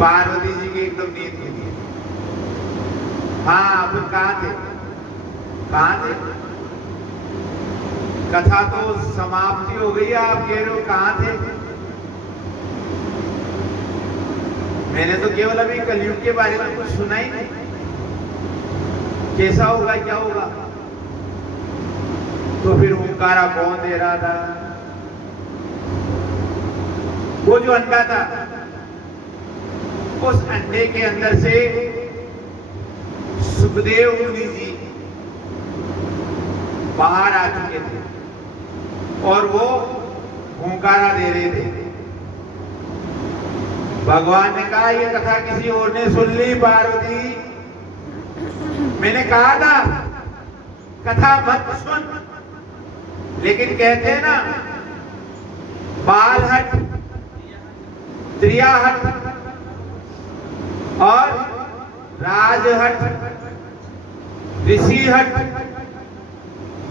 पार्वती जी की एकदम नींद खुली। हाँ अपन कहाँ थे, कहाँ थे? कथा तो समाप्ति हो गई, आप कह रहे हो कहाँ थे? मैंने तो केवल अभी कलयुग के बारे में कुछ सुना ही नहीं, कैसा होगा क्या होगा। तो फिर हुंकारा कौन दे रहा था? वो जो अंडा था, उस अंडे के अंदर से सुखदेव मुनि जी बाहर आ चुके थे और वो हुंकारा दे रहे थे। भगवान ने कहा ये कथा किसी और ने सुन ली पार्वती, मैंने कहा था कथा मत सुन, लेकिन कहते हैं ना बाल हट, त्रिया हट और राजहट, ऋषि हट,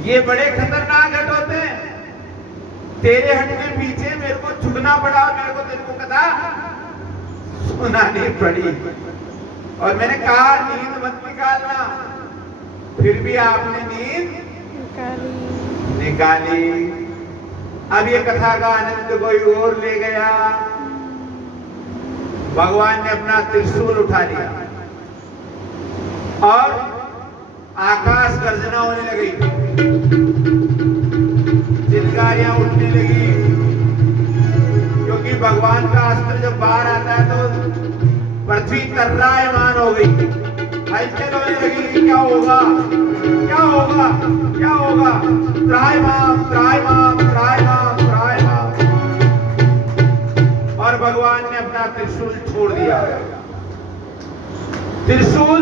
ये बड़े खतरनाक हट होते हैं। तेरे हट के पीछे मेरे को झुकना पड़ा और मेरे को तेरे को कथा सुनानी पड़ी। और मैंने कहा नींद मत निकालना, फिर भी आपने नींद निकाली। अब ये कथा का आनंद कोई और ले गया। भगवान ने अपना त्रिशूल उठा लिया और आकाश गर्जना होने लगी, चिंगारियां उठने लगी, क्योंकि भगवान का अस्त्र जब बाहर आता है तो पृथ्वी तर्रायमान हो गई, हलचल होने लगी कि क्या होगा क्या होगा क्या होगा। त्रायमाम त्रायमाम त्रायमाम त्रायमाम, और भगवान ने अपना त्रिशूल छोड़ दिया। त्रिशूल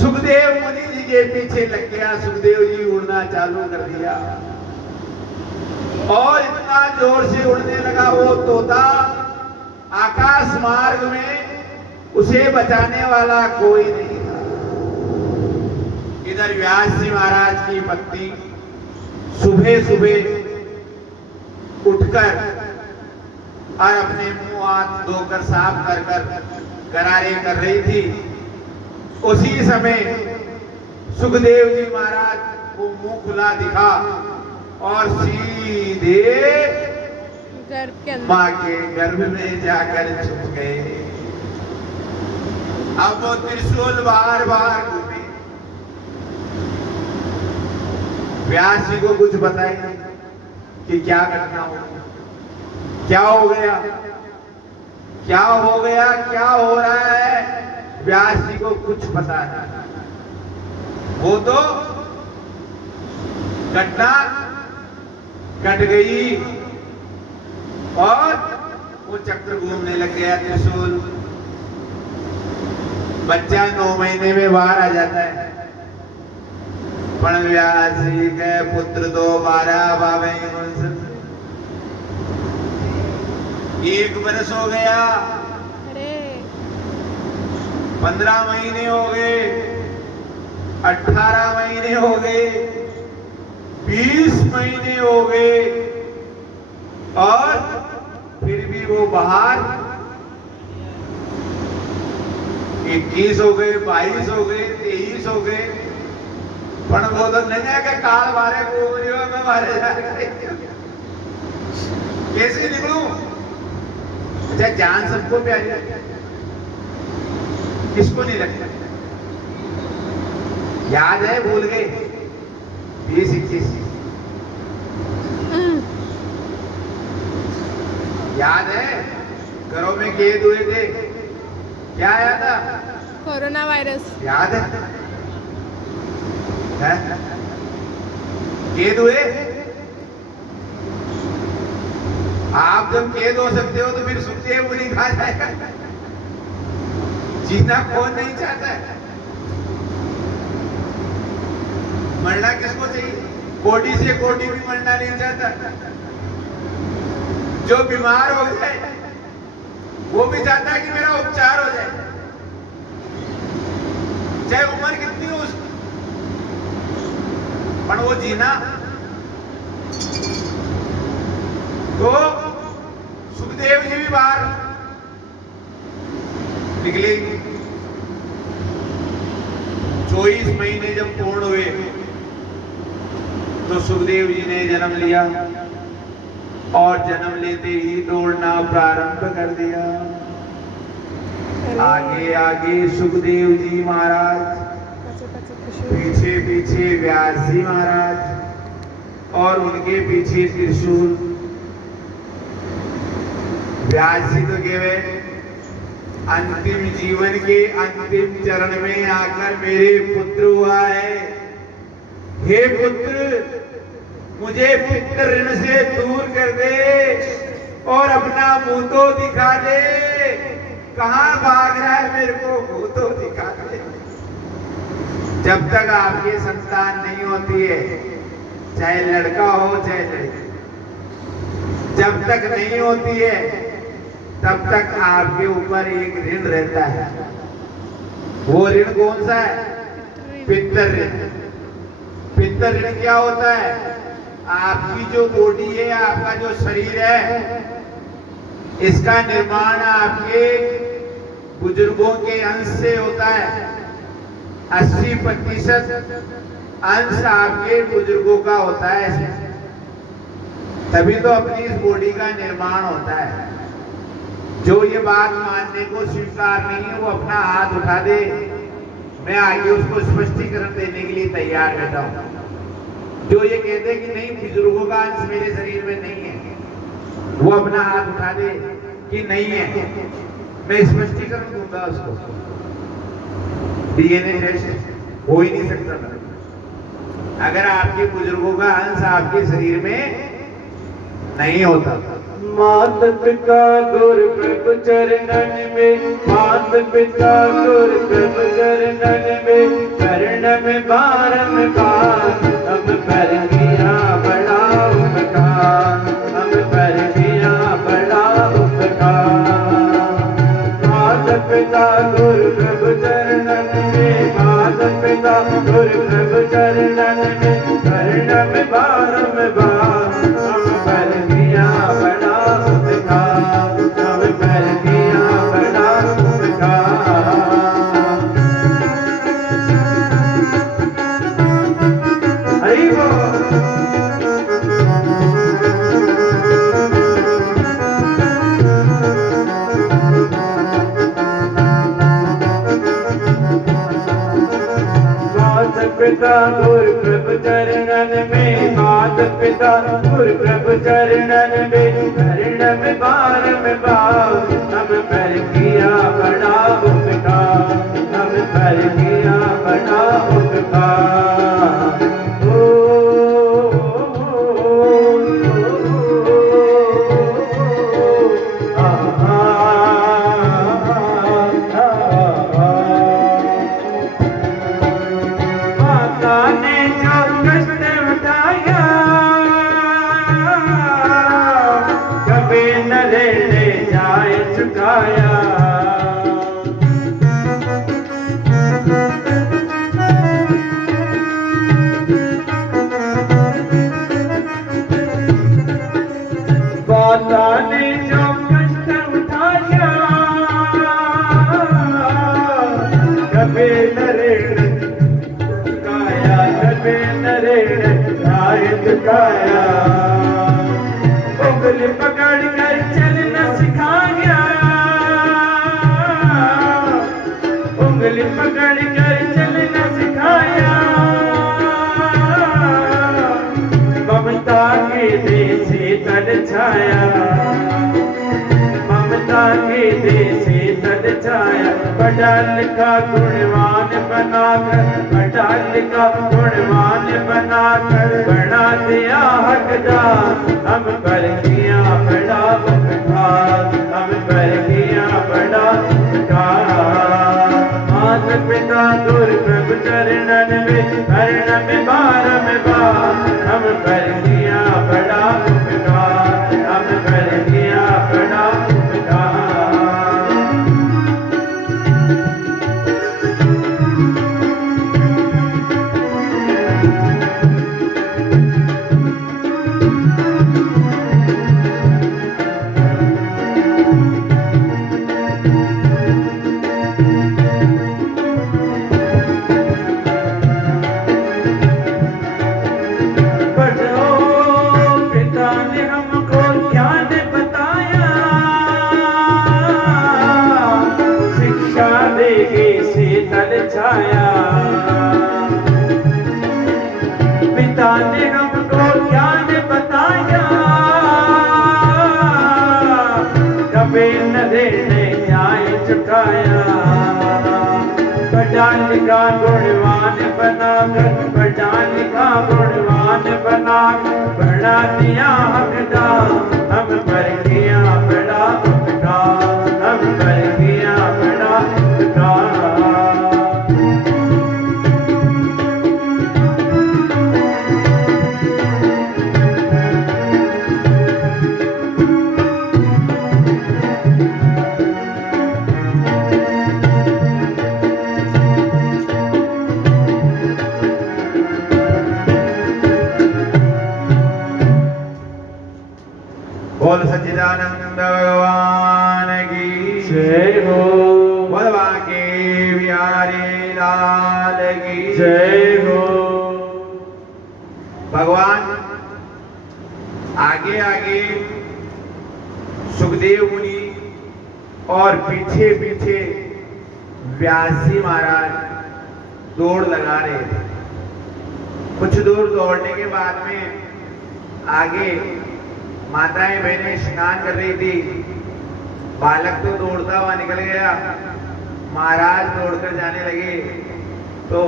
सुखदेव मुनि जी के पीछे लग गया। सुखदेव जी उड़ना चालू कर दिया और इतना जोर से उड़ने लगा वो तोता, आकाश मार्ग में उसे बचाने वाला कोई नहीं था। इधर व्यास जी महाराज की पत्नी सुबह सुबह उठकर और अपने मुंह हाथ धोकर साफ कर कर गरारे कर रही थी। उसी समय सुखदेव जी महाराज को मुंह खुला दिखा और सीधे मां के गर्भ में जाकर छुप गए। अब वो त्रिशूल बार बार घूमे। व्यास जी को कुछ बताए कि क्या घटना हो, क्या हो गया, क्या हो गया, क्या हो रहा है। व्यास जी को कुछ पता नहीं, वो तो घटना घट गई और वो चक्र घूमने लग गया त्रिशूल। बच्चा 9 महीने में बाहर आ जाता है। पण व्यास जी के पुत्र 12 बाबे 1 बरस हो गया, 15 महीने हो गए, 18 महीने हो गए, 20 महीने हो गए और फिर भी वो बाहर 21 हो गए, 22 हो गए, 23 हो गए। पण वो तो नहीं है कि काल मारे को में मारे जा रहे, कैसे निकलूं। अच्छा जान सबको प्यारी है, किसको नहीं लगता। याद है, भूल गए 20-21 याद है, घरों में कैद हुए थे, क्या आया था? Corona virus. याद है? कैद हुए। आप जब कैद हो सकते हो तो फिर सुखदेव मुनि कहा जाएगा। जीना कौन नहीं चाहता है? मरना किसको चाहिए? कोटी से कोटी भी मरना नहीं चाहता। जो बीमार हो जाए वो भी चाहता है कि मेरा उपचार हो जाए, चाहे उम्र कितनी हो उसकी। पर वो जीना तो सुखदेव जी भी बाहर निकली। 24 महीने जब पूर्ण हुए तो सुखदेव जी ने जन्म लिया और जन्म लेते ही दौड़ना प्रारंभ कर दिया। आगे आगे सुखदेव जी महाराज, पीछे पीछे व्यास जी महाराज और उनके पीछे त्रिशूल। व्यास जी तो केवल अंतिम जीवन के अंतिम चरण में आकर मेरे पुत्र हुआ है। हे पुत्र, मुझे पितृ ऋण से दूर कर दे और अपना मुंह तो दिखा दे। कहां भाग रहा है, मेरे को मुंह तो दिखा दे। जब तक आपकी संतान नहीं होती है, चाहे लड़का हो चाहे लड़की, जब तक नहीं होती है तब तक आपके ऊपर एक ऋण रहता है। वो ऋण कौन सा है? पितृ ऋण। पितृ ऋण क्या होता है? आपकी जो बॉडी है, आपका जो शरीर है, इसका निर्माण आपके बुजुर्गों के अंश से होता है। 80% अंश आपके बुजुर्गों का होता है इसमें। तभी तो अपनी इस बॉडी का निर्माण होता है। जो ये बात मानने को स्वीकार नहीं है, वो अपना हाथ उठा दे। मैं आगे उसको स्पष्टीकरण देने के लिए तैयार बैठा हूं। जो ये कहते कि नहीं, बुजुर्गों का अंश मेरे शरीर में नहीं है, वो अपना हाथ उठा दे कि नहीं है। मैं स्पष्टीकरण दूंगा उसको। डीएनए टेस्ट हो ही नहीं सकता अगर आपके बुजुर्गों का अंश आपके शरीर में नहीं होता। मात पिता गुरु प्रभु चरणन में, मात पिता गुरु प्रभु चरणन में, चरण में बारंबार हम पर किया बड़ा उपकार, हम पर किया बड़ा उपकार। मात पिता गुरु प्रभु चरणन में, मात पिता गुरु प्रभु चरणन में, चरण में बारंबार हम पर किया बड़ा पिता गुरु प्रभु चरणन में, मात पिता गुरु प्रभु चरणन में, चरण में बारंबार हम पर किया बड़ा उपकार, हम पर किया बड़ा उपकार। उंगली पकड़ कर चलना सिखाया, उंगली पकड़ कर चलना सिखाया। ममता के देश तल छाया, ममता के देश तल छाया। पढ़ा लिखा गुणवान बनाकर, पढ़ा लिखा गुणवान बनाकर बना दिया हकदार, हम पर किया बड़ा उपकार, हम पर किया बड़ा उपकार। मात पिता गुरु प्रभु चरणन में, चरण में बारंबार हम पर किया बड़ा उपकार, हम पर किया बड़ा उपकार। देगी शीतल छाया। पिता ने हमको ज्ञान बताया, कबीर नरेश ने न्याय चुकाया। पढ़ा लिखा गुणवान बनाकर, पढ़ा लिखा गुणवान बनाकर बना दिया हमदा, हम पर किया बड़ा उपकार, हम पर किया बड़ा उपकार। बोल सच्चिदानंद भगवान की जय हो, बोल बांके बिहारी लाल की जय हो। भगवान आगे आगे सुखदेव मुनि और पीछे पीछे व्यास जी महाराज दौड़ लगा रहे थे। कुछ दूर दौड़ने के बाद में आगे माताएं बहनें स्नान कर रही थी। बालक तो दौड़ता हुआ निकल गया, महाराज दौड़कर जाने लगे तो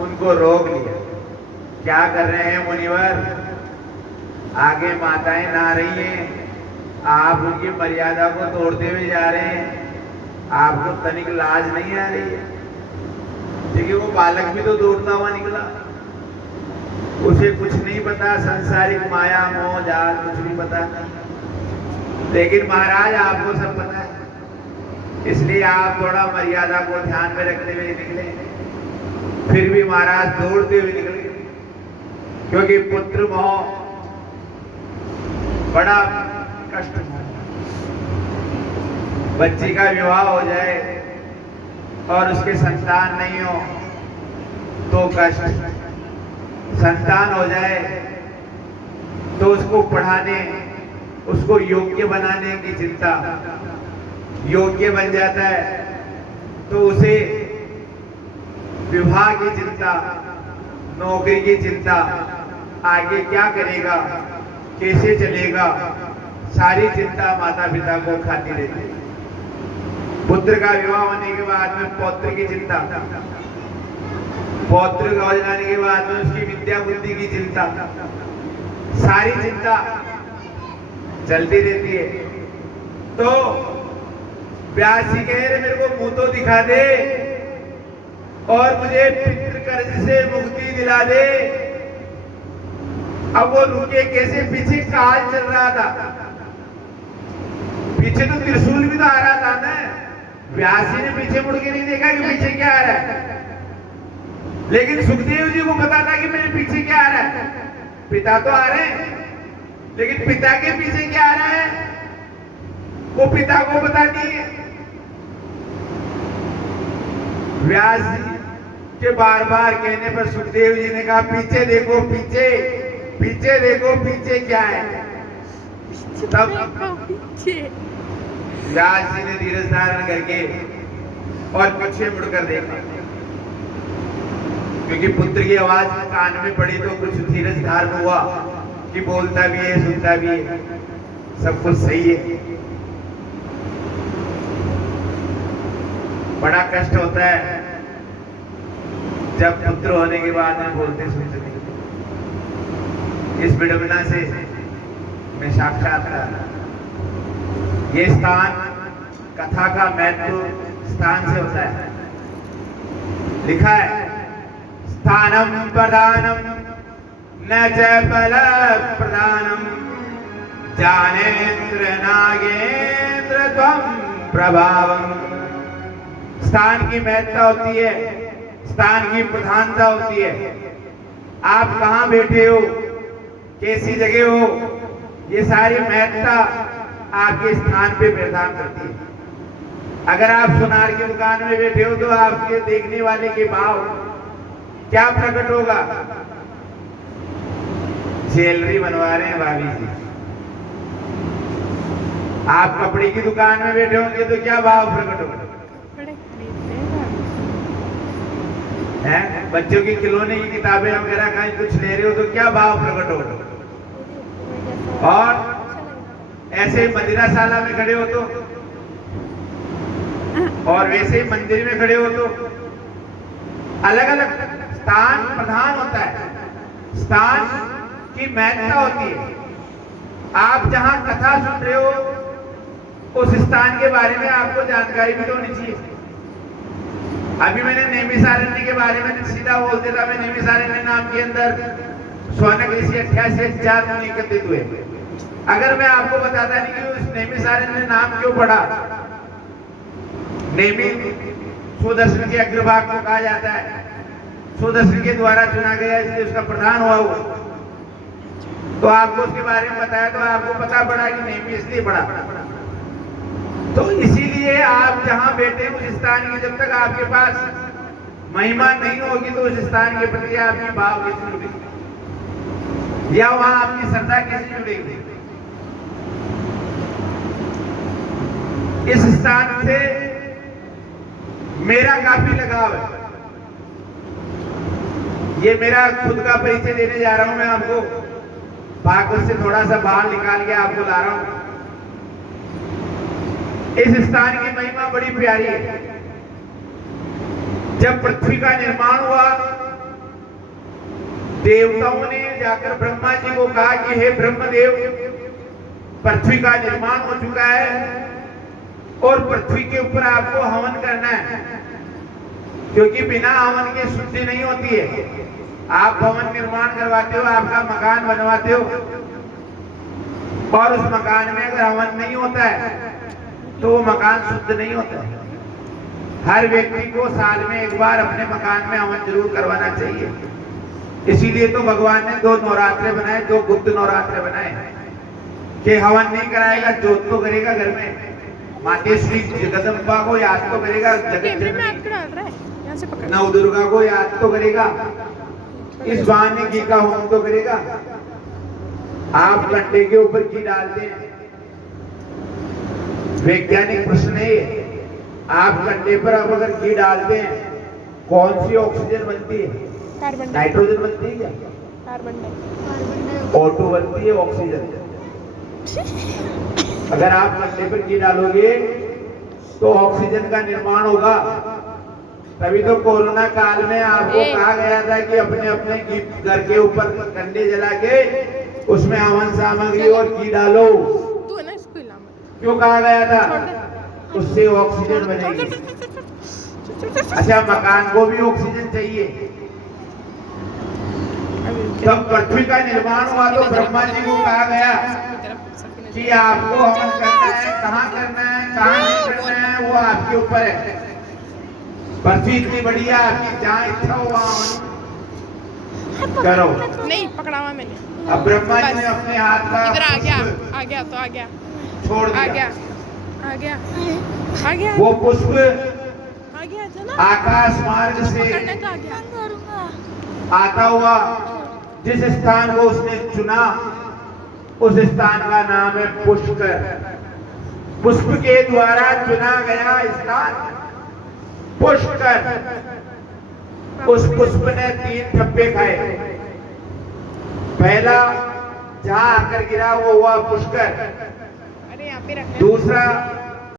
उनको रोक लिया। क्या कर रहे हैं मुनिवर? आगे माताएं नहा रही हैं, आप उनकी मर्यादा को तोड़ते हुए जा रहे हैं, आपको तनिक लाज नहीं आ रही है? क्योंकि वो बालक भी तो दौड़ता हुआ निकला, उसे कुछ नहीं पता, संसारिक माया मोह जाल कुछ नहीं पता। लेकिन महाराज आपको सब पता है, इसलिए आप थोड़ा मर्यादा को ध्यान में रखते हुए निकले। फिर भी महाराज दौड़ते हुए निकले, क्योंकि पुत्र मोह बड़ा कष्ट है। बच्ची का विवाह हो जाए और उसके संतान नहीं हो तो कष्ट, संतान हो जाए तो उसको पढ़ाने, उसको योग्य बनाने की चिंता, योग्य बन जाता है तो उसे विवाह की चिंता, नौकरी की चिंता, आगे क्या करेगा, कैसे चलेगा, सारी चिंता माता पिता को खाती रहती है। पुत्र का विवाह होने के बाद में पौत्र की चिंता, पौत्र का हो जाने के बाद में उसकी विद्या बुद्धि की चिंता, सारी चिंता चलती रहती है। तो व्यास जी कह रहे मेरे को मुंह तो दिखा दे और मुझे पितृ कर्ज से मुक्ति दिला दे। अब वो रुके कैसे? पीछे काल चल रहा था, पीछे तो त्रिशूल भी तो आ रहा था ना। व्यास जी ने पीछे मुड़ के नहीं देखा कि पीछे क्या आ रहा है, लेकिन सुखदेव जी को पता था कि मेरे पीछे क्या आ रहा है। पिता तो आ रहे हैं, लेकिन पिता के पीछे क्या आ रहा है वो पिता को पता नहीं है। व्यास जी के बार बार कहने पर सुखदेव जी ने कहा पीछे देखो, पीछे पीछे देखो, पीछे क्या है। तब व्यास जी ने धीरज धारण करके और पीछे मुड़कर देखा, क्योंकि पुत्र की आवाज कान में पड़ी तो कुछ धीरज धारण हुआ कि बोलता भी है, सुनता भी है, सब कुछ सही है। बड़ा कष्ट होता है जब पुत्र होने के बाद में बोलते सुनते नहीं। इस विडंबना से मैं साक्षात्कार, ये स्थान कथा का महत्व स्थान से होता है। लिखा है स्थानम प्रधानम न च बल प्रधानम जानेन्द्र नागेन्द्र त्वं प्रभावम। स्थान की महत्ता होती है, स्थान की प्रधानता होती है। आप कहाँ बैठे हो, कैसी जगह हो, ये सारी महत्ता आपके स्थान पे प्रदान करती है। अगर आप सुनार की दुकान में बैठे हो तो आपके देखने वाले के भाव क्या प्रकट होगा? ज्वेलरी बनवा रहे हैं भाभी जी। आप कपड़े की दुकान में बैठे होंगे तो क्या भाव प्रकट होगा? हैं बच्चों की खिलौने की किताबें वगैरह कहीं कुछ ले रहे हो तो क्या भाव प्रकट हो, और ऐसे ही मदिराशाला में खड़े हो तो, और वैसे ही मंदिर में खड़े हो तो, अलग अलग स्थान प्रधान होता है, स्थान की महत्ता होती है। आप जहां कथा सुन रहे हो उस स्थान के बारे में आपको जानकारी भी तो होनी चाहिए। अभी मैंने नैमिषारण्य के बारे में सीधा बोल देता, मैं नैमिषारण्य नाम के अंदर शौनक ऋषि 88,000 मुनि एकत्रित हुए। अगर मैं आपको बताता नहीं कि उस नैमिषारण्य नाम क्यों पड़ा, नेमि सुदर्शन के अग्रभाग को कहा जाता है, सुदर्शन के द्वारा चुना गया इसलिए उसका प्रधान हुआ वो, तो आपको उसके बारे में बताया तो आपको पता पड़ा कि नेमि इसलिए पड़ा। तो इसीलिए आप जहां बैठे उस स्थान की जब तक आपके पास महिमा नहीं होगी तो उस स्थान के प्रति आपकी भाव कैसे जुड़ेगी या वहां आपकी श्रद्धा कैसे जुड़ेगी। इस स्थान से मेरा काफी लगाव है। ये मेरा खुद का परिचय देने जा रहा हूं मैं आपको, भागवत से थोड़ा सा बाहर निकाल के आपको ला रहा हूं। इस स्थान की महिमा बड़ी प्यारी है। जब पृथ्वी का निर्माण हुआ, देवताओं ने जाकर ब्रह्मा जी को कहा कि हे ब्रह्मदेव, पृथ्वी का निर्माण हो चुका है और पृथ्वी के ऊपर आपको हवन करना है, क्योंकि बिना हवन के शुद्धि नहीं होती है। आप भवन निर्माण करवाते हो, आपका मकान बनवाते हो, और उस मकान में अगर हवन नहीं होता है तो वो मकान शुद्ध नहीं होता है। हर व्यक्ति को साल में एक बार अपने मकान में हवन जरूर करवाना चाहिए। इसीलिए तो भगवान ने 2 नवरात्रे बनाए, 2 गुप्त नवरात्रे बनाए कि हवन नहीं कराएगा जोत तो करेगा घर में, मातेश्वरी जगदम्बा को याद तो करेगा, जगत नव दुर्गा को याद तो करेगा, इस बहाने घी का होम तो करेगा। आप कंडे के ऊपर घी डालते हैं, वैज्ञानिक प्रश्न है, आप कंडे पर अब अगर घी डालते हैं कौन सी ऑक्सीजन बनती है? कार्बन, नाइट्रोजन बनती है क्या? कार्बन ऑटो बनती है ऑक्सीजन। अगर आप कंडे पर घी डालोगे तो ऑक्सीजन का निर्माण होगा। तभी तो कोरोना काल में आपको कहा गया था कि अपने अपने घर के ऊपर कंडे जला के उसमें हवन सामग्री और घी डालो। क्यों कहा गया था? उससे ऑक्सीजन बनेगी। अच्छा, मकान को भी ऑक्सीजन चाहिए। जब पृथ्वी का निर्माण हुआ तो ब्रह्मा जी को कहा गया कि आपको हवन करना है, कहाँ करना है, कहाँ नहीं करना है, वो आपके ऊपर है। पृथ्वी इतनी बड़ी है, आपकी जहाँ इच्छा हो वहाँ हवन करो। नहीं पकड़ा हुआ मैंने। अब ब्रह्मा जी ने अपने हाथ का इधर आ गया तो आ गया, छोड़ आ दिया। गया वो पुष्प आ गया जना, आकाश मार्ग से पकड़ने तो आ गया। आता हुआ जिस स्थान को उसने चुना उस स्थान का नाम है पुष्कर। पुष्प के द्वारा चुना गया स्थान पुष्कर। उस पुष्प ने 3 ठप्पे खाए। पहला जहां आकर गिरा वो हुआ पुष्कर, अरे यहाँ पे रखना। दूसरा